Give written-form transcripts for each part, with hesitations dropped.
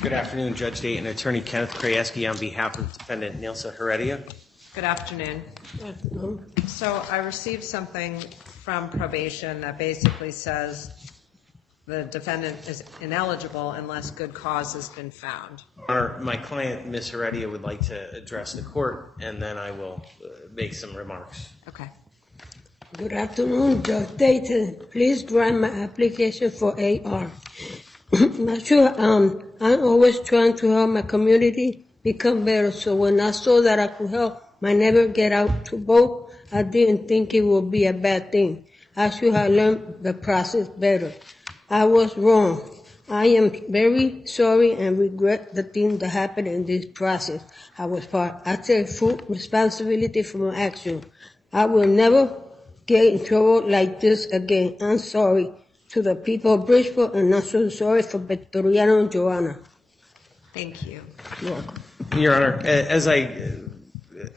Good afternoon, Judge Dayton. Attorney Kenneth Krajewski on behalf of defendant Nilsa Heredia. Good afternoon. So I received something from probation that basically says the defendant is ineligible unless good cause has been found. My client, Ms. Heredia, would like to address the court, and then I will make some remarks. Okay. Good afternoon, Judge Dayton. Please grant my application for AR. Not sure, I'm always trying to help my community become better. So when I saw that I could help my neighbor get out to vote, I didn't think it would be a bad thing. I should have learned the process better. I was wrong. I am very sorry and regret the thing that happened in this process. I take full responsibility for my action. I will never get in trouble like this again. I'm sorry to the people of Bridgeport, and I'm so sorry for Victoriano and Joanna. Thank you. You're welcome. Your Honor, as I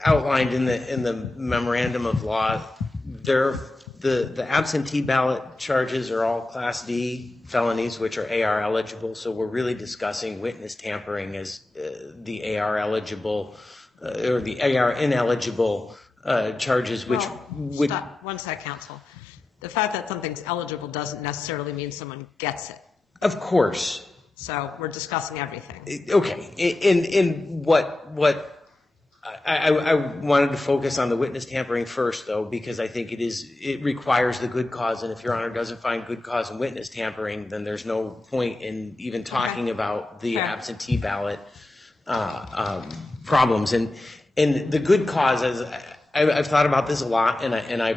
outlined in the memorandum of law, the absentee ballot charges are all Class D felonies, which are AR eligible. So we're really discussing witness tampering as the AR eligible or the AR ineligible charges, which Stop. One sec, counsel. The fact that something's eligible doesn't necessarily mean someone gets it. Of course. So we're discussing everything. Okay. In what I wanted to focus on the witness tampering first, though, because I think it requires the good cause, and if Your Honor doesn't find good cause in witness tampering, then there's no point in even talking about the absentee ballot problems. And the good cause, as I've thought about this a lot, and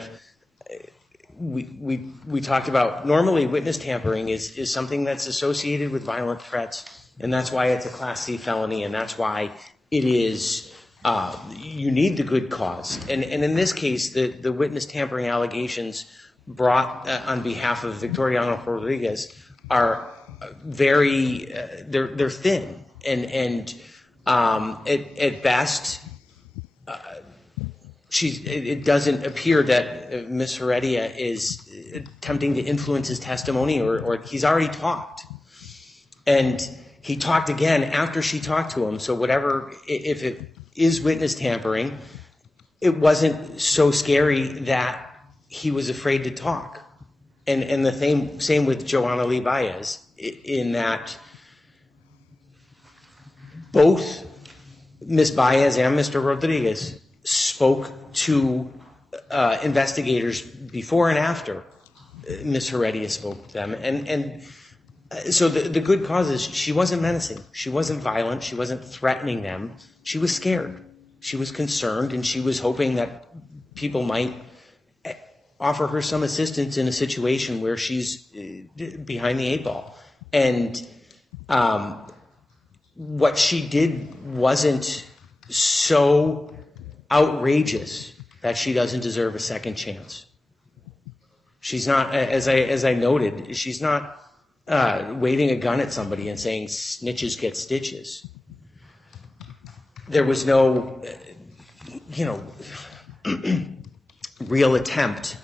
we talked about normally witness tampering is something that's associated with violent threats, and that's why it's a Class C felony, and that's why it is you need the good cause. And in this case, the witness tampering allegations brought on behalf of Victoriano Rodriguez are very they're thin, and at best. It doesn't appear that Ms. Heredia is attempting to influence his testimony, or he's already talked. And he talked again after she talked to him. So whatever, if it is witness tampering, it wasn't so scary that he was afraid to talk. And the same with Joanna Lee Baez, in that both Ms. Baez and Mr. Rodriguez spoke to investigators before and after Ms. Heredia spoke to them. And so the good cause is she wasn't menacing. She wasn't violent. She wasn't threatening them. She was scared. She was concerned, and she was hoping that people might offer her some assistance in a situation where she's behind the eight ball. And what she did wasn't so outrageous that she doesn't deserve a second chance. She's not, as I noted, she's not waving a gun at somebody and saying snitches get stitches. There was no, real attempt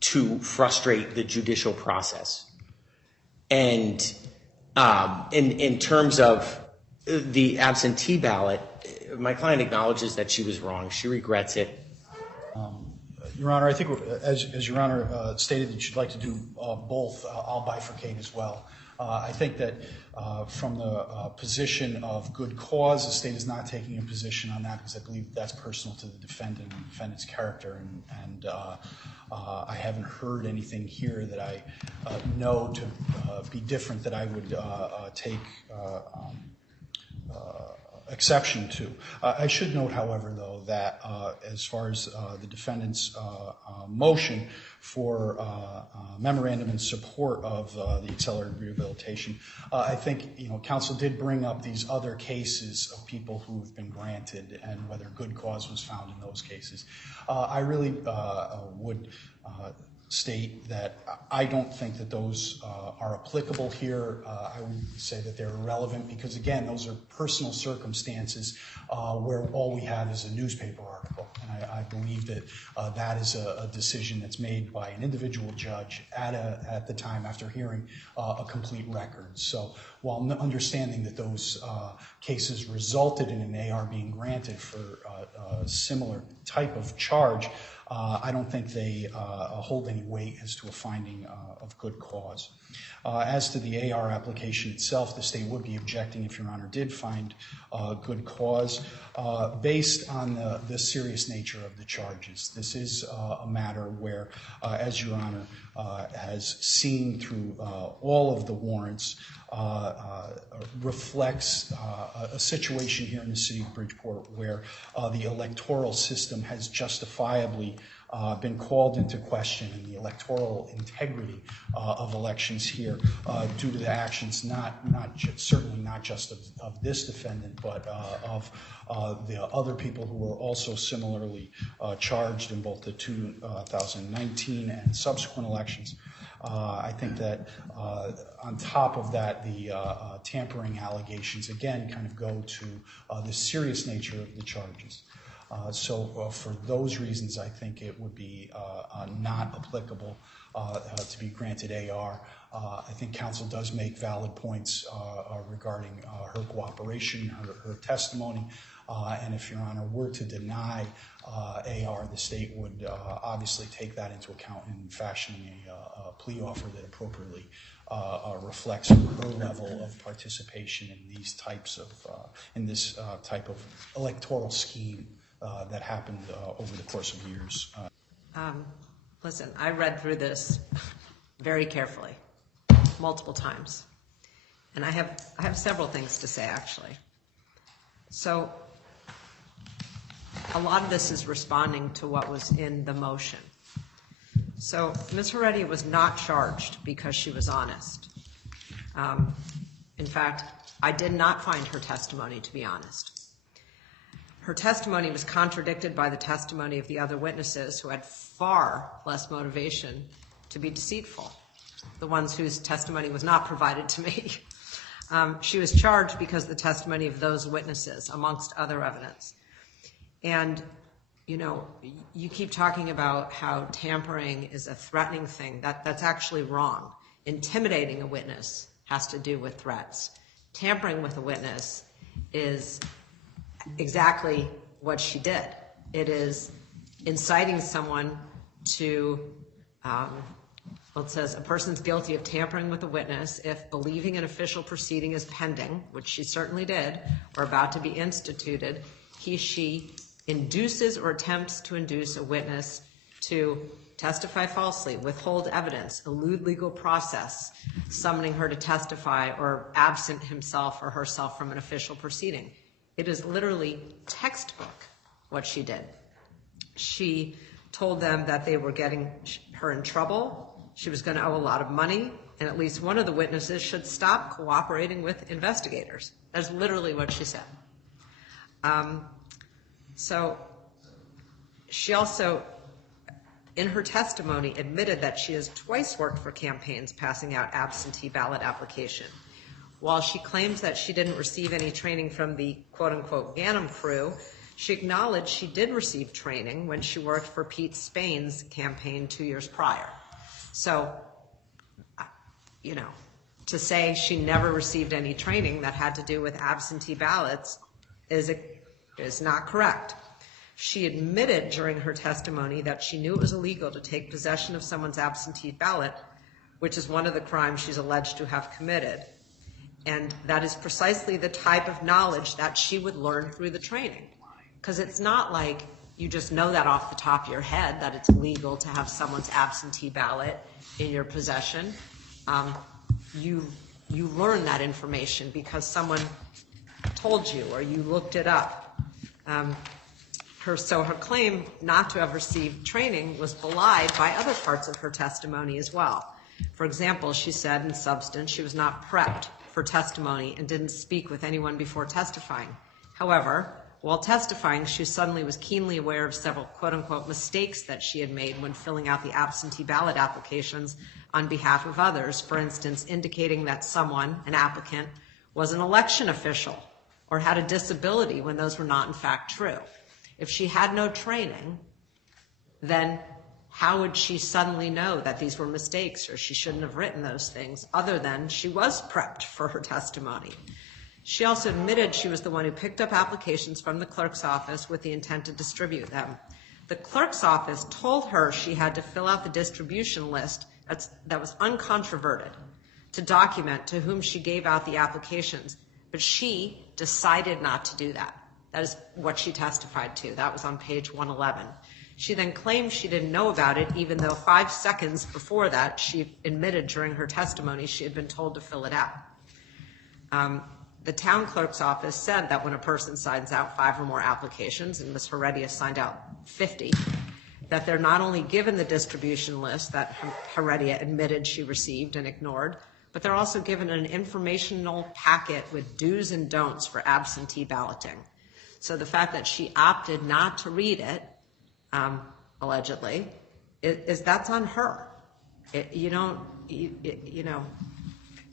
to frustrate the judicial process. And in terms of the absentee ballot, my client acknowledges that she was wrong. She regrets it. Your Honor, I think as Your Honor stated that you'd like to do both, I'll bifurcate as well. I think that from the position of good cause, the state is not taking a position on that because I believe that's personal to the defendant and the defendant's character. And I haven't heard anything here that I know to be different that I would take exception to. I should note, however, though, that as far as the defendant's motion for memorandum in support of the accelerated rehabilitation, I think counsel did bring up these other cases of people who have been granted and whether good cause was found in those cases. I really would state that I don't think that those are applicable here. I would say that they're irrelevant because, again, those are personal circumstances where all we have is a newspaper article. And I believe that that is a decision that's made by an individual judge at the time after hearing a complete record. So while understanding that those cases resulted in an AR being granted for a similar type of charge, I don't think they hold any weight as to a finding of good cause. As to the AR application itself, the state would be objecting if Your Honor did find good cause based on the serious nature of the charges. This is a matter where, as Your Honor has seen through all of the warrants, reflects a situation here in the city of Bridgeport where the electoral system has justifiably been called into question, and the electoral integrity of elections here due to the actions certainly not just of this defendant, but of the other people who were also similarly charged in both the 2019 and subsequent elections. I think that on top of that, the tampering allegations, again, kind of go to the serious nature of the charges. So for those reasons, I think it would be not applicable to be granted AR. I think counsel does make valid points regarding her cooperation, her testimony, and if Your Honor were to deny AR, the state would obviously take that into account in fashioning a plea offer that appropriately reflects her level of participation in these types of in this type of electoral scheme that happened over the course of years. Listen, I read through this very carefully, multiple times, and I have several things to say, actually. So a lot of this is responding to what was in the motion. So Ms. Heredia was not charged because she was honest. In fact, I did not find her testimony to be honest. Her testimony was contradicted by the testimony of the other witnesses who had far less motivation to be deceitful, the ones whose testimony was not provided to me. She was charged because of the testimony of those witnesses, amongst other evidence. And, you know, you keep talking about how tampering is a threatening thing. That's actually wrong. Intimidating a witness has to do with threats. Tampering with a witness is exactly what she did. It is inciting someone to, well, it says a person's guilty of tampering with a witness if believing an official proceeding is pending, which she certainly did, or about to be instituted, she induces or attempts to induce a witness to testify falsely, withhold evidence, elude legal process, summoning her to testify, or absent himself or herself from an official proceeding. It is literally textbook what she did. She told them that they were getting her in trouble. She was going to owe a lot of money, and at least one of the witnesses should stop cooperating with investigators. That's literally what she said. So she also, in her testimony, admitted that she has twice worked for campaigns passing out absentee ballot application. While she claims that she didn't receive any training from the quote-unquote Ganem crew, she acknowledged she did receive training when she worked for Pete Spain's campaign 2 years prior. So, you know, to say she never received any training that had to do with absentee ballots is not correct. She admitted during her testimony that she knew it was illegal to take possession of someone's absentee ballot, which is one of the crimes she's alleged to have committed. And that is precisely the type of knowledge that she would learn through the training. Because it's not like you just know that off the top of your head that it's legal to have someone's absentee ballot in your possession. You learn that information because someone told you or you looked it up. So her claim not to have received training was belied by other parts of her testimony as well. For example, she said in substance she was not prepped for testimony and didn't speak with anyone before testifying. However, While testifying, she suddenly was keenly aware of several quote-unquote mistakes that she had made when filling out the absentee ballot applications on behalf of others, for instance, indicating that someone, an applicant, was an election official or had a disability when those were not in fact true. If she had no training, then how would she suddenly know that these were mistakes or she shouldn't have written those things, other than she was prepped for her testimony? She also admitted she was the one who picked up applications from the clerk's office with the intent to distribute them. The clerk's office told her she had to fill out the distribution list that was uncontroverted to document to whom she gave out the applications, but she decided not to do that. That is what she testified to. That was on page 111. She then claimed she didn't know about it, even though 5 seconds before that, she admitted during her testimony she had been told to fill it out. The town clerk's office said that when a person signs out 5 or more applications, and Ms. Heredia signed out 50, that they're not only given the distribution list that Heredia admitted she received and ignored, but they're also given an informational packet with do's and don'ts for absentee balloting. So the fact that she opted not to read it, allegedly, that's on her.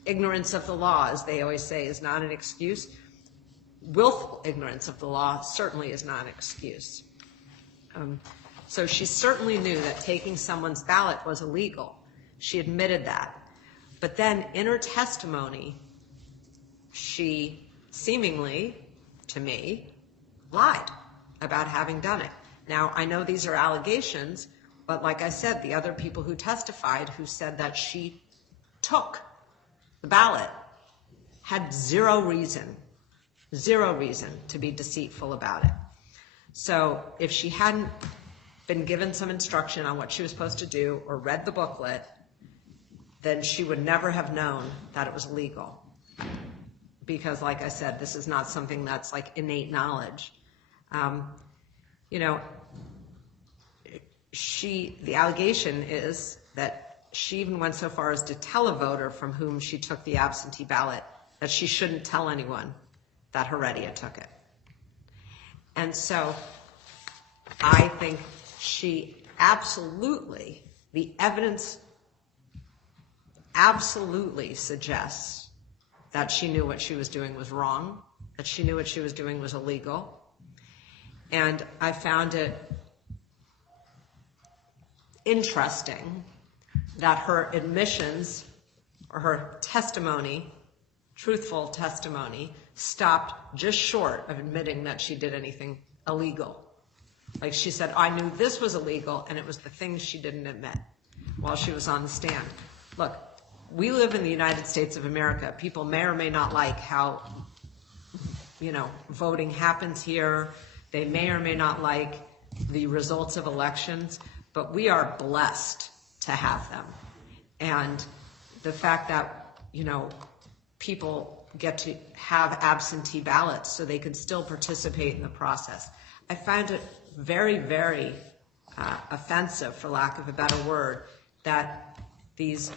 Ignorance of the law, as they always say, is not an excuse. Willful ignorance of the law certainly is not an excuse. So she certainly knew that taking someone's ballot was illegal. She admitted that. But then in her testimony, she seemingly, to me, lied about having done it. Now, I know these are allegations, but like I said, the other people who testified who said that she took the ballot had zero reason to be deceitful about it. So if she hadn't been given some instruction on what she was supposed to do or read the booklet, then she would never have known that it was legal. Because like I said, this is not something that's like innate knowledge. The allegation is that she even went so far as to tell a voter from whom she took the absentee ballot that she shouldn't tell anyone that Heredia took it. And so I think the evidence absolutely suggests that she knew what she was doing was wrong, that she knew what she was doing was illegal. And I found it interesting that her admissions or her testimony, truthful testimony, stopped just short of admitting that she did anything illegal. Like she said, I knew this was illegal, and it was the things she didn't admit while she was on the stand. Look, we live in the United States of America. People may or may not like how, voting happens here. They may or may not like the results of elections, but we are blessed to have them. And the fact that, people get to have absentee ballots so they can still participate in the process. I find it very, very offensive, for lack of a better word, that these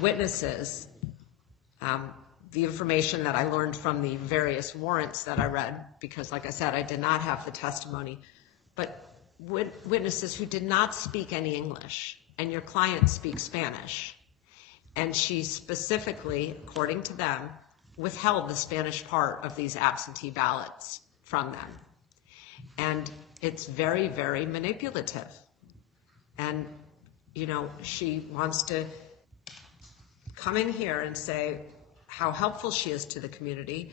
witnesses, the information that I learned from the various warrants that I read, because like I said, I did not have the testimony, but witnesses who did not speak any English, and your client speaks Spanish, and she specifically, according to them, withheld the Spanish part of these absentee ballots from them. And it's very, very manipulative. And, she wants to come in here and say how helpful she is to the community.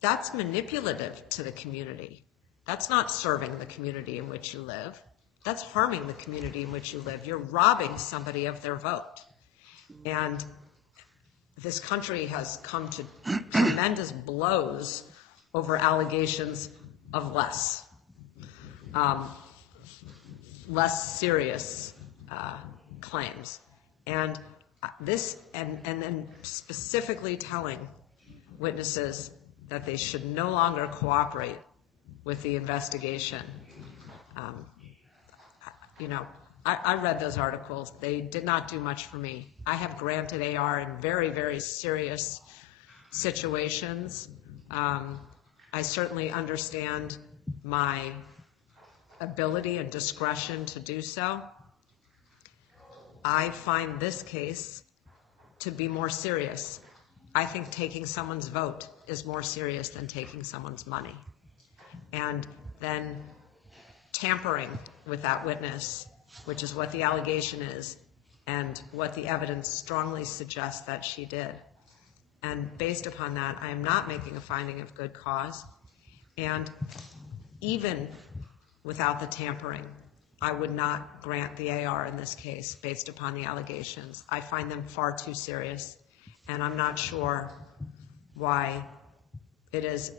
That's manipulative to the community. That's not serving the community in which you live. That's harming the community in which you live. You're robbing somebody of their vote. And this country has come to tremendous blows over allegations of less serious claims. And then specifically telling witnesses that they should no longer cooperate with the investigation. I read those articles. They did not do much for me. I have granted AR in very, very serious situations. I certainly understand my ability and discretion to do so. I find this case to be more serious. I think taking someone's vote is more serious than taking someone's money. And then tampering with that witness, which is what the allegation is, and what the evidence strongly suggests that she did. And based upon that, I am not making a finding of good cause. And even without the tampering, I would not grant the AR in this case based upon the allegations. I find them far too serious, and I'm not sure why it is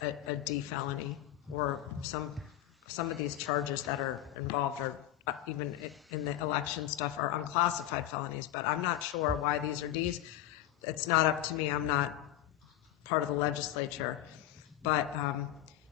a D felony, or some of these charges that are involved are even in the election stuff are unclassified felonies, but I'm not sure why these are Ds. It's not up to me. I'm not part of the legislature. But,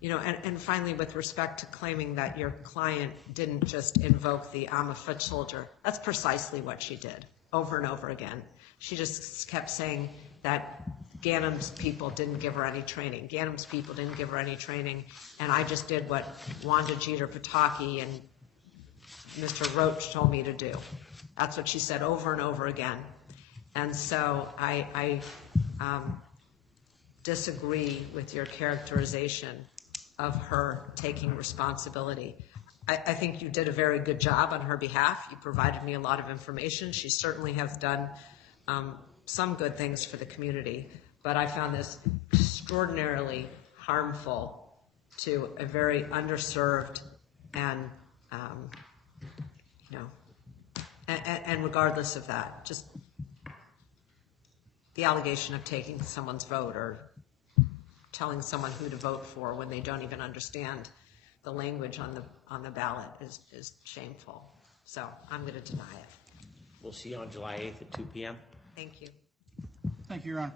you know, and finally, with respect to claiming that your client didn't just invoke the I'm a foot soldier, that's precisely what she did over and over again. She just kept saying that Ganem's people didn't give her any training. Ganem's people didn't give her any training, and I just did what Wanda Jeter Pataki and Mr. Roach told me to do. That's what she said over and over again. And so I disagree with your characterization of her taking responsibility. I think you did a very good job on her behalf. You provided me a lot of information. She certainly has done some good things for the community, but I found this extraordinarily harmful to a very underserved and, you know, and regardless of that, just the allegation of taking someone's vote or telling someone who to vote for when they don't even understand the language on the ballot is shameful. So I'm going to deny it. We'll see you on July 8th at 2 p.m. Thank you. Thank you, Your Honor.